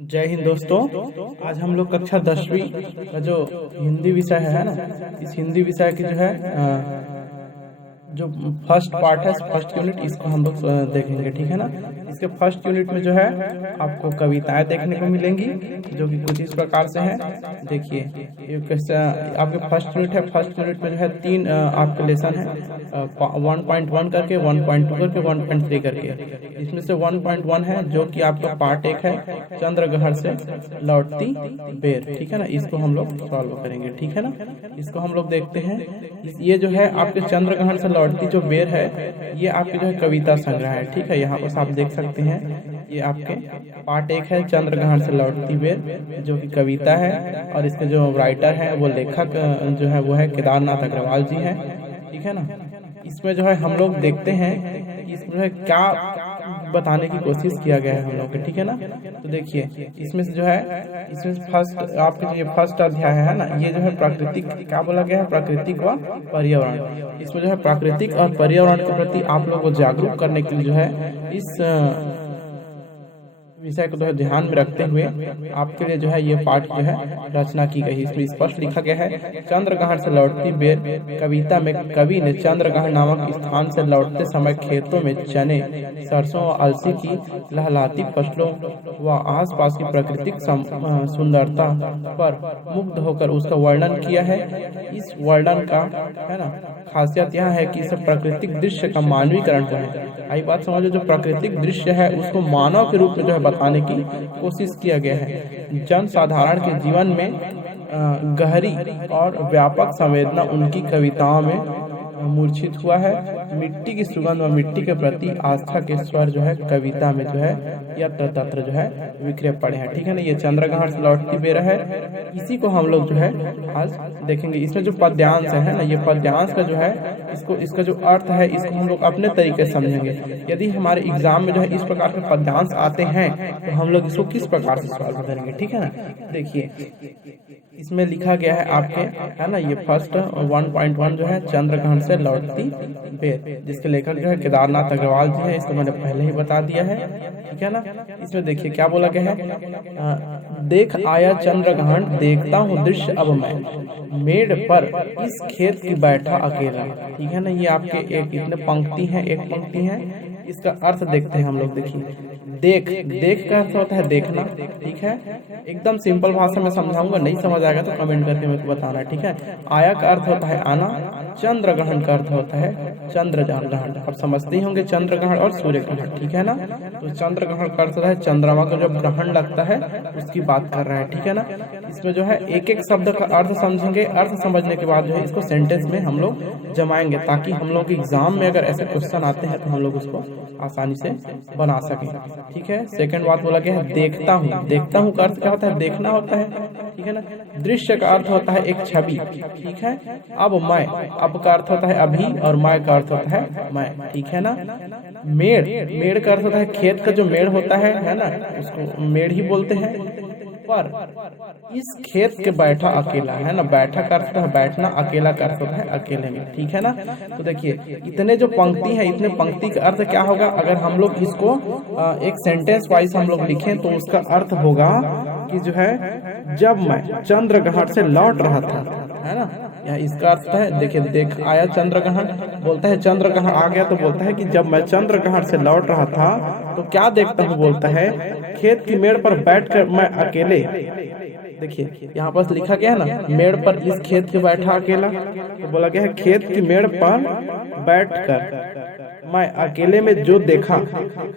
जय हिंद दोस्तों। आज हम लोग कक्षा 10वीं का जो हिंदी विषय है ना, इस हिंदी विषय की जो है जो फर्स्ट पार्ट है, फर्स्ट यूनिट, इसको हम लोग देखेंगे। ठीक है ना। इसके फर्स्ट यूनिट में जो है आपको कविताएं देखने को मिलेंगी जो कि कुछ इस प्रकार से है। देखिए ये कैसे आपके फर्स्ट यूनिट है। फर्स्ट यूनिट में जो है तीन आपके लेसन है, 1.1 करके, 1.2 करके, 1.3 करके। इसमें से 1.1 है जो कि आपका पार्ट एक है, चंद्रग्रहण से लौटती बेर। ठीक है ना। इसको हम लोग सॉल्व करेंगे। ठीक है ना। इसको हम लोग देखते हैं। ये जो है आपके चंद्रग्रहण से लौटती जो बेर है, ये आपके जो है कविता संग्रह है। ठीक है। यहाँ पर आप देख सकते हैं ये आपके पार्ट एक है, चंद्रग्रहण से लौटती बेर, जो कि कविता है। और इसके जो राइटर है, वो लेखक जो है वो है केदारनाथ अग्रवाल जी है। ठीक है ना। इसमें जो है हम लोग देखते हैं कि इसमें जो है क्या बताने की कोशिश किया गया है हम लोग के। ठीक है ना। तो देखिए इसमें से जो है, इसमें फर्स्ट आपके ये फर्स्ट अध्याय है ना, ये जो है प्राकृतिक, क्या बोला गया है, प्राकृतिक व पर्यावरण। इसमें जो है प्राकृतिक और पर्यावरण के प्रति आप लोगों को जागरूक करने के लिए जो है इस विषय को जो है ध्यान में रखते हुए आपके लिए जो है ये पाठ जो है रचना की गई। इसमें स्पष्ट लिखा गया है, चंद्रग्रहण से लौटती बेर कविता में कवि ने चंद्रग्रहण नामक स्थान से लौटते समय खेतों में चने, सरसों और अलसी की लहलाती फसलों व आसपास की प्राकृतिक सुंदरता पर मुग्ध होकर उसका वर्णन किया है। इस वर्णन का है ना खासियत यह है कि इसे प्राकृतिक दृश्य का मानवीकरण है। आई बात समझो, जो प्राकृतिक दृश्य है उसको मानव के रूप में जो है बताने की कोशिश किया गया है। जन साधारण के जीवन में गहरी और व्यापक संवेदना उनकी कविताओं में मूर्छित हुआ है। मिट्टी की सुगंध व मिट्टी के प्रति आस्था के स्वर जो है कविता में जो है यत्र तत्र जो है बिखरे पड़े हैं। ठीक है ना। ये चंद्रग्रहण से लौटती बेर है, इसी को हम लोग जो है आज देखेंगे। इसमें जो पद्यांश है ना, ये पद्यांश का जो है इसका जो अर्थ है, इसको हम लोग अपने तरीके से समझेंगे। यदि हमारे एग्जाम में जो है इस प्रकार के पद्यांश आते हैं तो हम लोग इसको किस प्रकार से सॉल्व करेंगे। ठीक है ना। देखिए इसमें लिखा गया है आपके, है ना, ये फर्स्ट 1.1 जो है चंद्रग्रहण से लौटती बेर, जिसके लेखक जो है केदारनाथ अग्रवाल जी है। इसको मैंने पहले ही बता दिया है। ठीक है ना। इसमें देखिए क्या बोला गया है, देख आया चंद्रग्रहण, देखता हूँ दृश्य अब मैं, मेड़ पर इस खेत की बैठा अकेला। ठीक है ना। ये आपके एक इतने पंक्ति है, एक पंक्ति है। इसका अर्थ देखते हैं हम लोग। देखिए देख का अर्थ होता है देखना। ठीक है। एकदम सिंपल भाषा में समझाऊंगा, नहीं समझ आएगा तो कमेंट करके मेरे को बताना। ठीक है। आया का अर्थ होता है आना, चंद्रग्रहण का अर्थ होता है चंद्रग्रहण। अब समझते ही होंगे चंद्रग्रहण और सूर्य ग्रहण। ठीक है ना। तो चंद्रग्रहण का अर्थ होता है चंद्रमा का जब ग्रहण लगता है उसकी बात कर रहा है। ठीक है ना। इसमें जो है एक एक शब्द का अर्थ समझेंगे। अर्थ समझने के बाद जो है इसको सेंटेंस में हम लोग जमाएंगे, ताकि हम लोग एग्जाम में अगर ऐसे क्वेश्चन आते हैं तो हम लोग उसको आसानी से बना सकें। ठीक है। सेकंड बात बोला गया है देखता हूँ। देखता हूँ का अर्थ क्या होता है, देखना होता है। ठीक है ना। दृश्य का अर्थ होता है एक छवि। ठीक है। अब मैं, अब का अर्थ होता है अभी, और मैं का अर्थ होता है मैं। ठीक है ना। मेड़ का अर्थ होता है खेत का जो मेड़ होता है ना, उसको मेड़ ही बोलते हैं। पर इस खेत के बैठा अकेला, है ना, बैठा का अर्थ है बैठना, अकेला का अर्थ होता है अकेले में। ठीक है ना। तो देखिए इतने जो पंक्ति है, इतने पंक्ति का अर्थ क्या होगा, अगर हम लोग इसको एक सेंटेंस वाइज हम लोग लिखें तो उसका अर्थ होगा कि जो है जब मैं चंद्रग्रहण से लौट रहा था, है ना, यहाँ इसका अर्थ है। देखिए देख आया चंद्रग्रहण, बोलता है चंद्रग्रहण आ गया तो बोलता है कि जब मैं चंद्रग्रहण से लौट रहा था तो क्या देखता हूँ, बोलता है खेत की मेड़ पर बैठकर मैं अकेले। देखिए यहाँ पर लिखा गया है ना, मेड़ पर इस खेत के बैठा अकेला, तो बोला गया है खेत की मेड़ पर बैठकर मैं अकेले में जो देखा,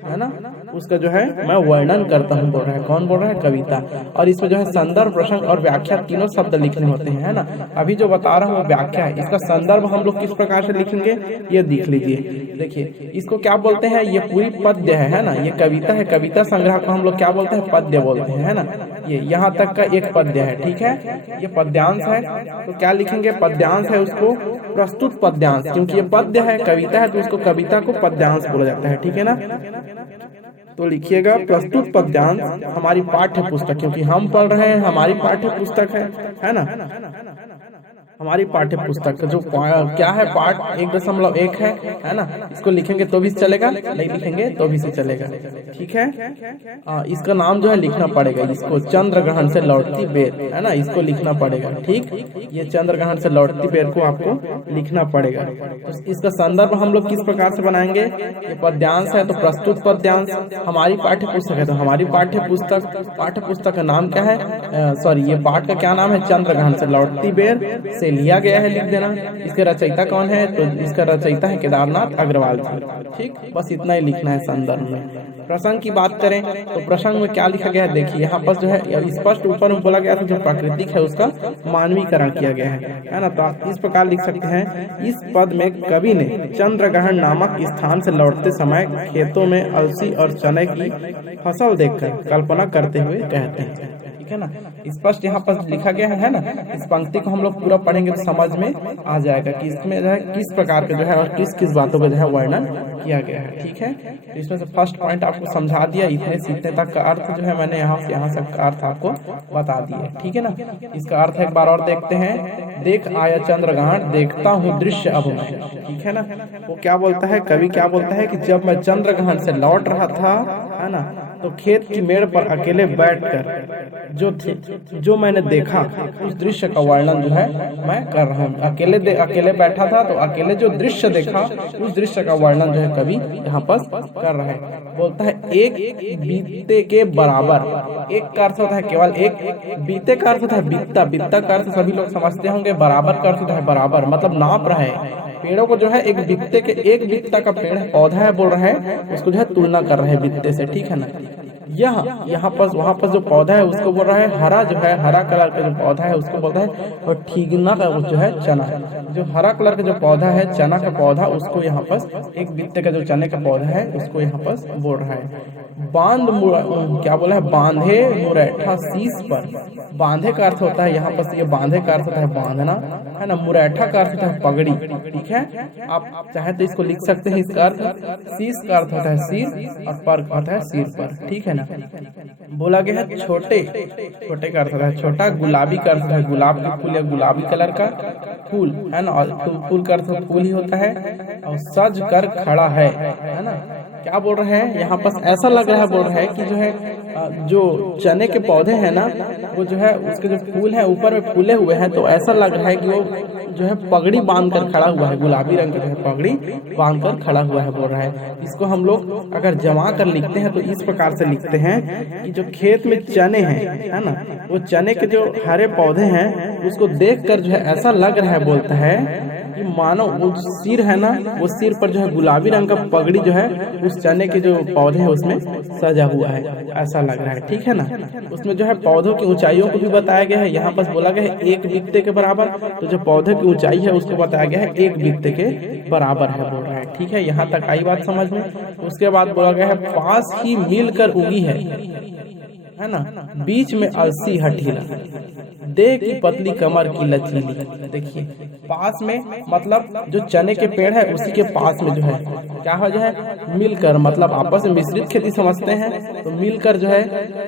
है ना, उसका जो है मैं वर्णन करता हूँ बोल रहा है। कौन बोल रहा है, कविता। और इसमें जो है संदर्भ, प्रसंग और व्याख्या तीनों शब्द लिखने होते हैं, है ना। अभी जो बता रहा हूँ वो व्याख्या है। इसका संदर्भ हम लोग किस प्रकार से लिखेंगे ये देख लीजिए। देखिए इसको क्या बोलते हैं, ये पूरी पद्य है ना, ये कविता है। कविता संग्रह को हम लोग क्या बोलते हैं, पद्य बोलते हैं, है ना। ये यहाँ तक का एक पद्य है। ठीक है। ये पद्यांश है, तो क्या लिखेंगे, पद्यांश है उसको प्रस्तुत पद्यांश, क्योंकि ये पद्य है, कविता है, तो उसको कविता को पद्यांश बोला जाता है। ठीक है ना। तो लिखिएगा प्रस्तुत पद्यांश हमारी पाठ्य पुस्तक, क्योंकि हम पढ़ रहे हैं, हमारी पाठ्य पुस्तक है ना। हमारी पाठ्य पुस्तक का जो क्या है पाठ 1.1 है ना। इसको लिखेंगे तो भी चलेगा, नहीं लिखेंगे तो भी चलेगा, ठीक है। इसका नाम जो है लिखना पड़ेगा, इसको चंद्र ग्रहण से लौटती बेर, है ना, इसको लिखना पड़ेगा, ठीक। ये चंद्र ग्रहण से लौटती बेर को आपको लिखना पड़ेगा। तो इसका संदर्भ हम लोग किस प्रकार से बनाएंगे, ये पद्यांश है तो प्रस्तुत पद्यांश हमारी पाठ्य पुस्तक है, तो हमारी पाठ्य पुस्तक का नाम क्या है, सॉरी ये पाठ का क्या नाम है, चंद्र ग्रहण से लौटती बेर से लिया गया है, लिख देना। इसके रचयिता कौन है, तो इसका रचयिता है केदारनाथ अग्रवाल जी, ठीक। बस इतना ही लिखना है संदर्भ में। प्रसंग की बात करें तो प्रसंग में क्या लिखा गया है, देखिए यहाँ पर जो है स्पष्ट ऊपर में बोला गया था जो प्राकृतिक है उसका मानवीकरण किया गया है ना। तो आप इस प्रकार लिख सकते हैं, इस पद में कवि ने चंद्र ग्रहण नामक स्थान से लौटते समय खेतों में अलसी और चने की फसल देखकर कल्पना करते हुए कहते हैं, ठीक है ना। स्पष्ट यहाँ पर लिखा गया है ना। इस पंक्ति को हम लोग पूरा पढ़ेंगे तो समझ में आ जाएगा कि इसमें जो है किस प्रकार का जो है और किस किस बातों का जो है वर्णन किया गया है, ठीक है। तो इसमें से फर्स्ट पॉइंट आपको समझा दिया, इतने से इतने तक का अर्थ जो है मैंने यहाँ से अर्थ आपको बता दिया, ठीक है ना। इसका अर्थ एक बार और देखते हैं, देख आया चंद्र ग्रहण देखता हूँ दृश्य अब मैं, ठीक है ना। वो क्या बोलता है, कवि क्या बोलता है कि जब मैं चंद्र ग्रहण से लौट रहा था, है ना, तो खेत की मेड़ पर अकेले बैठकर जो मैंने देखा उस दृश्य का वर्णन जो है मैं कर रहा हूँ। अकेले बैठा था तो अकेले जो दृश्य देखा उस दृश्य का वर्णन जो है कवि यहाँ पर कर रहा है। बोलता है एक बीते के बराबर, एक का अर्थ होता है केवल एक, बीते का अर्थ होता है बित्ता, बित्ता का अर्थ सभी लोग समझते होंगे, बराबर का अर्थ होता है बराबर, मतलब नाप रहा है पेड़ों को जो है एक बित्ते के, एक बित्ता का पेड़ पौधा है बोल रहा है, उसको जो है तुलना कर रहे हैं बित्ते से, ठीक है ना। यहाँ पर वहाँ पर जो पौधा है उसको बोल रहा है हरा, जो है हरा कलर का जो पौधा है उसको बोलता है, और ठीगना का जो है चना, जो हरा कलर का जो पौधा है चना का पौधा, उसको यहाँ पर एक बित्ते का जो चने का पौधा है उसको यहाँ पर बोल रहा है। बांध क्या बोला है, बांधे मुरैठा शीश पर, बांधे का अर्थ होता है यहाँ पर, ये बांधे का अर्थ होता है बांधना, है ना। मुरैठा का अर्थ होता है पगड़ी, ठीक है। आप चाहे तो इसको लिख सकते हैं, इसका अर्थ शीश का अर्थ होता है सिर और पर का अर्थ है सिर पर, ठीक है ना। बोला गया है छोटे का अर्थ होता है छोटा, गुलाबी का अर्थ है गुलाब का फूल या गुलाबी कलर का फूल, है ना, और फूल का अर्थ फूल ही होता है, और सज कर खड़ा है ना। क्या बोल रहे हैं यहाँ पर, ऐसा लग रहा है बोल रहे हैं कि जो है जो चने के पौधे हैं ना, वो जो है उसके जो फूल है ऊपर में फूले हुए हैं, तो ऐसा लग रहा है कि वो जो है पगड़ी बांध कर खड़ा हुआ है, गुलाबी रंग का जो है पगड़ी बांध कर खड़ा हुआ है बोल रहा है। इसको हम लोग अगर जमा कर लिखते हैं तो इस प्रकार से लिखते हैं कि जो खेत में चने हैं, है ना, वो चने के जो हरे पौधे हैं उसको देख कर जो है ऐसा लग रहा है, बोलता है कि मानो वो सिर है ना, वो सिर पर जो है गुलाबी रंग का पगड़ी जो है उस चने के जो पौधे हैं उसमें सजा हुआ है, ऐसा लग रहा है, ठीक है ना। उसमें जो है पौधों की ऊंचाइयों को भी बताया गया है, यहाँ पर बोला गया है एक बित्ते के बराबर, तो जो पौधे की ऊंचाई है उसको बताया गया है एक बित्ते के बराबर है बोल रहा है, ठीक है। यहाँ तक आई बात समझ में। उसके बाद बोला गया है पास ही मिलकर उगी है ना, बीच में अलसी हठीला, देह की पतली कमर की लचीली। देखिए पास में मतलब जो चने के पेड़ है उसी के पास में जो है क्या हो, जो है मिलकर, मतलब आपस में मिश्रित खेती समझते हैं, तो मिलकर जो है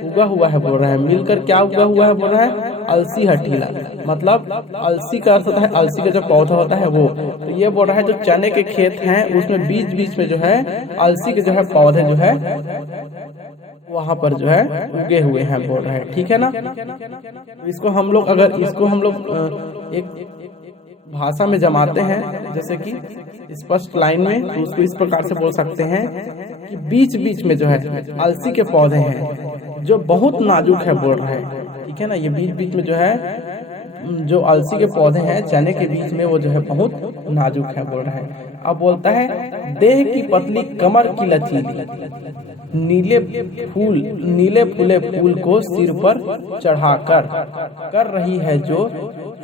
उगा हुआ है बोल रहा है। मिलकर क्या उगा हुआ है बोल रहा है, अलसी हठीला, मतलब अलसी का अर्थ होता है अलसी का जो पौधा होता है वो। तो ये बोल रहा है जो चने के खेत हैं उसमें बीच बीच में जो है अलसी के जो है पौधे जो है वहां पर जो है उगे हुए हैं बोल रहे हैं, ठीक है ना। इसको हम लोग एक भाषा में जमाते हैं, जैसे कि स्पष्ट लाइन में, तो उसको इस प्रकार से बोल सकते हैं कि बीच बीच में जो है अलसी के पौधे हैं जो बहुत नाजुक है बोल रहे हैं, ठीक है ना। ये बीच बीच में जो है जो अलसी के पौधे हैं चने के बीच में वो जो है बहुत नाजुक है बोल रहे हैं। अब बोलता है देह की पतली कमर की लचीली, नीले फूले फूल को सिर पर चढ़ाकर कर रही है जो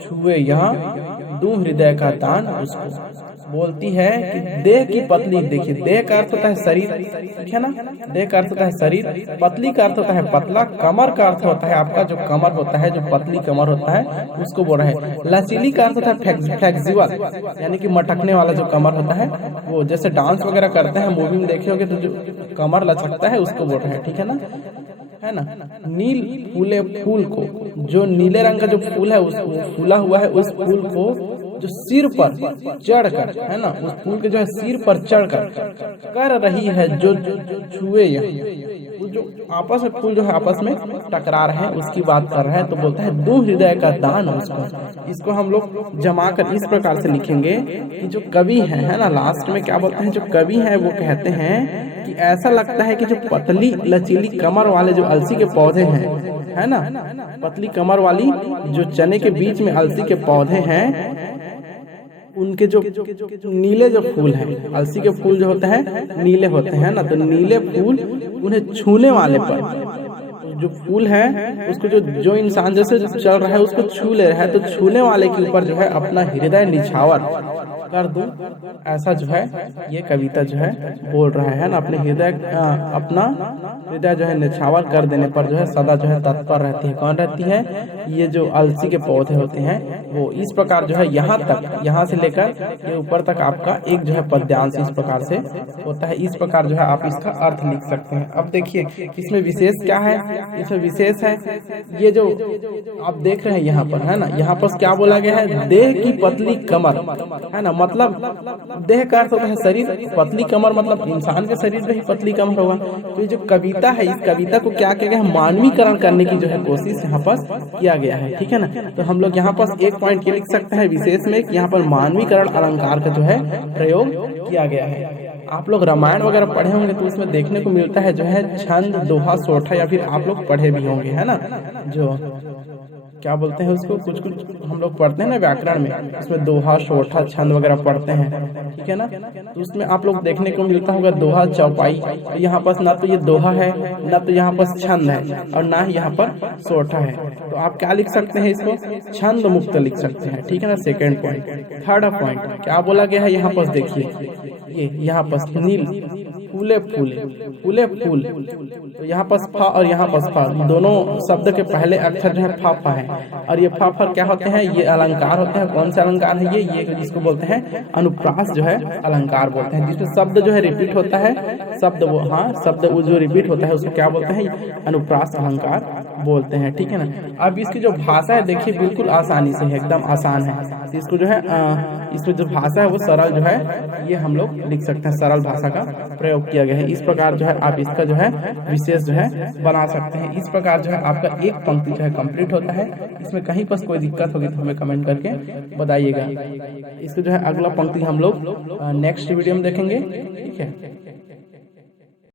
छुए यहाँ दूं हृदय का दान उसको। बोलती है कि देह की पतली, देखिए देह का अर्थ होता है शरीर, ठीक है ना, देह का अर्थ होता है शरीर, पतली का अर्थ होता है पतला, कमर का अर्थ होता है आपका जो कमर होता है, जो पतली कमर होता है उसको बोल रहा है। लचीली का अर्थ होता है फ्लेक्सिबल, यानी कि मटकने वाला जो कमर होता है वो, जैसे डांस वगैरह करते हैं मूवी में देखे होगे तो जो कमर लचकता है उसको बोल रहे हैं, ठीक है ना। है ना, नील फूले फूल को, जो नीले रंग का जो फूल है उस फूला हुआ है उस फूल को जो सिर पर चढ़कर, है ना, उस फूल के जो है सिर पर चढ़कर कर रही है जो छुए, जो आपस में फूल जो है आपस में टकरा रहे हैं उसकी बात कर रहे हैं। तो बोलता है दो हृदय का दान उसको। इसको हम लोग जमा कर इस प्रकार से लिखेंगे कि जो कवि है ना, लास्ट में क्या बोलते हैं, जो कवि है वो कहते हैं कि ऐसा लगता है कि जो पतली लचीली कमर वाले जो अलसी के पौधे हैं, है ना, पतली कमर वाली जो चने के बीच में अलसी के पौधे हैं, उनके जो नीले जो फूल हैं, अलसी के फूल जो होते हैं नीले होते हैं ना, तो नीले फूल उन्हें छूने वाले पर जो फूल है उसको जो इंसान जैसे चल रहा है उसको छू ले रहा है, तो छूने वाले के ऊपर जो है अपना हृदय निछावर कर दूं, ऐसा जो है ये कविता जो है बोल रहा है ना। अपने अपना हृदय जो है निछावर कर देने पर जो है सदा जो है तत्पर रहती है। कौन रहती है? ये जो अलसी के पौधे होते हैं वो। इस प्रकार जो है यहाँ तक, यहाँ से लेकर ये ऊपर तक आपका एक जो है पद्यांश इस प्रकार से होता है। इस प्रकार जो है आप इसका अर्थ लिख सकते हैं। अब देखिए इसमें विशेष क्या है, इसमें विशेष है ये जो आप देख रहे हैं यहाँ पर, है ना, यहाँ पर क्या बोला गया है, देह की पतली कमर, है ना, मतलब देह का अर्थ होता है शरीर, पतली कमर मतलब इंसान के शरीर में ही पतली कमर होगा। तो ये जो कविता है, इस कविता को क्या किया गया है, मानवीकरण करने की जो है कोशिश यहाँ पर किया गया है, ठीक है ना। तो हम लोग यहाँ पर एक पॉइंट ये लिख सकते हैं विशेष में कि यहाँ पर मानवीकरण अलंकार का जो है प्रयोग किया गया है। आप लोग रामायण वगैरह पढ़े होंगे तो उसमें देखने को मिलता है जो है छंद, दोहा, सोठा, या फिर आप लोग पढ़े भी होंगे, है ना, जो क्या बोलते हैं उसको, कुछ हम लोग पढ़ते हैं ना व्याकरण में, उसमें दोहा, सोठा, छंद वगैरह पढ़ते हैं, ठीक है ना। तो उसमें आप लोग देखने को मिलता होगा दोहा, चौपाई। यहाँ पर ना तो ये दोहा है, ना तो यहाँ पर छंद है, और ना ही यहाँ पर सोठा है। तो आप क्या लिख सकते हैं, इसको छंद मुक्त लिख सकते हैं, ठीक है ना। Second point. थर्ड पॉइंट क्या बोला गया है यहाँ पर, देखिए ये यहाँ पर नील फूले फूले फूले फूल, तो यहाँ पर फा और यहाँ पर फा, दोनों शब्द के पहले अक्षर जो है फा फा है, और ये फा फा क्या होते हैं, ये अलंकार होते हैं। कौन सा अलंकार है ये जिसको बोलते हैं अनुप्रास जो है अलंकार बोलते हैं, जिसमें शब्द जो है रिपीट होता है, शब्द वो, हाँ, शब्द वो जो रिपीट होता है उसको क्या बोलते हैं, अनुप्रास अलंकार बोलते हैं, ठीक है ना। अब इसकी जो भाषा है देखिए बिल्कुल आसानी से है, एकदम आसान है। इसको जो है इसमें जो भाषा है वो सरल जो है ये हम लोग लिख सकते हैं, सरल भाषा का प्रयोग किया गया है। इस प्रकार जो है आप इसका जो है विशेष जो है बना सकते हैं। इस प्रकार जो है आपका एक पंक्ति जो है कंप्लीट होता है। इसमें कहीं पर कोई दिक्कत होगी तो हमें कमेंट करके बताइएगा। इसको जो है अगला पंक्ति हम लोग नेक्स्ट वीडियो में देखेंगे, ठीक है।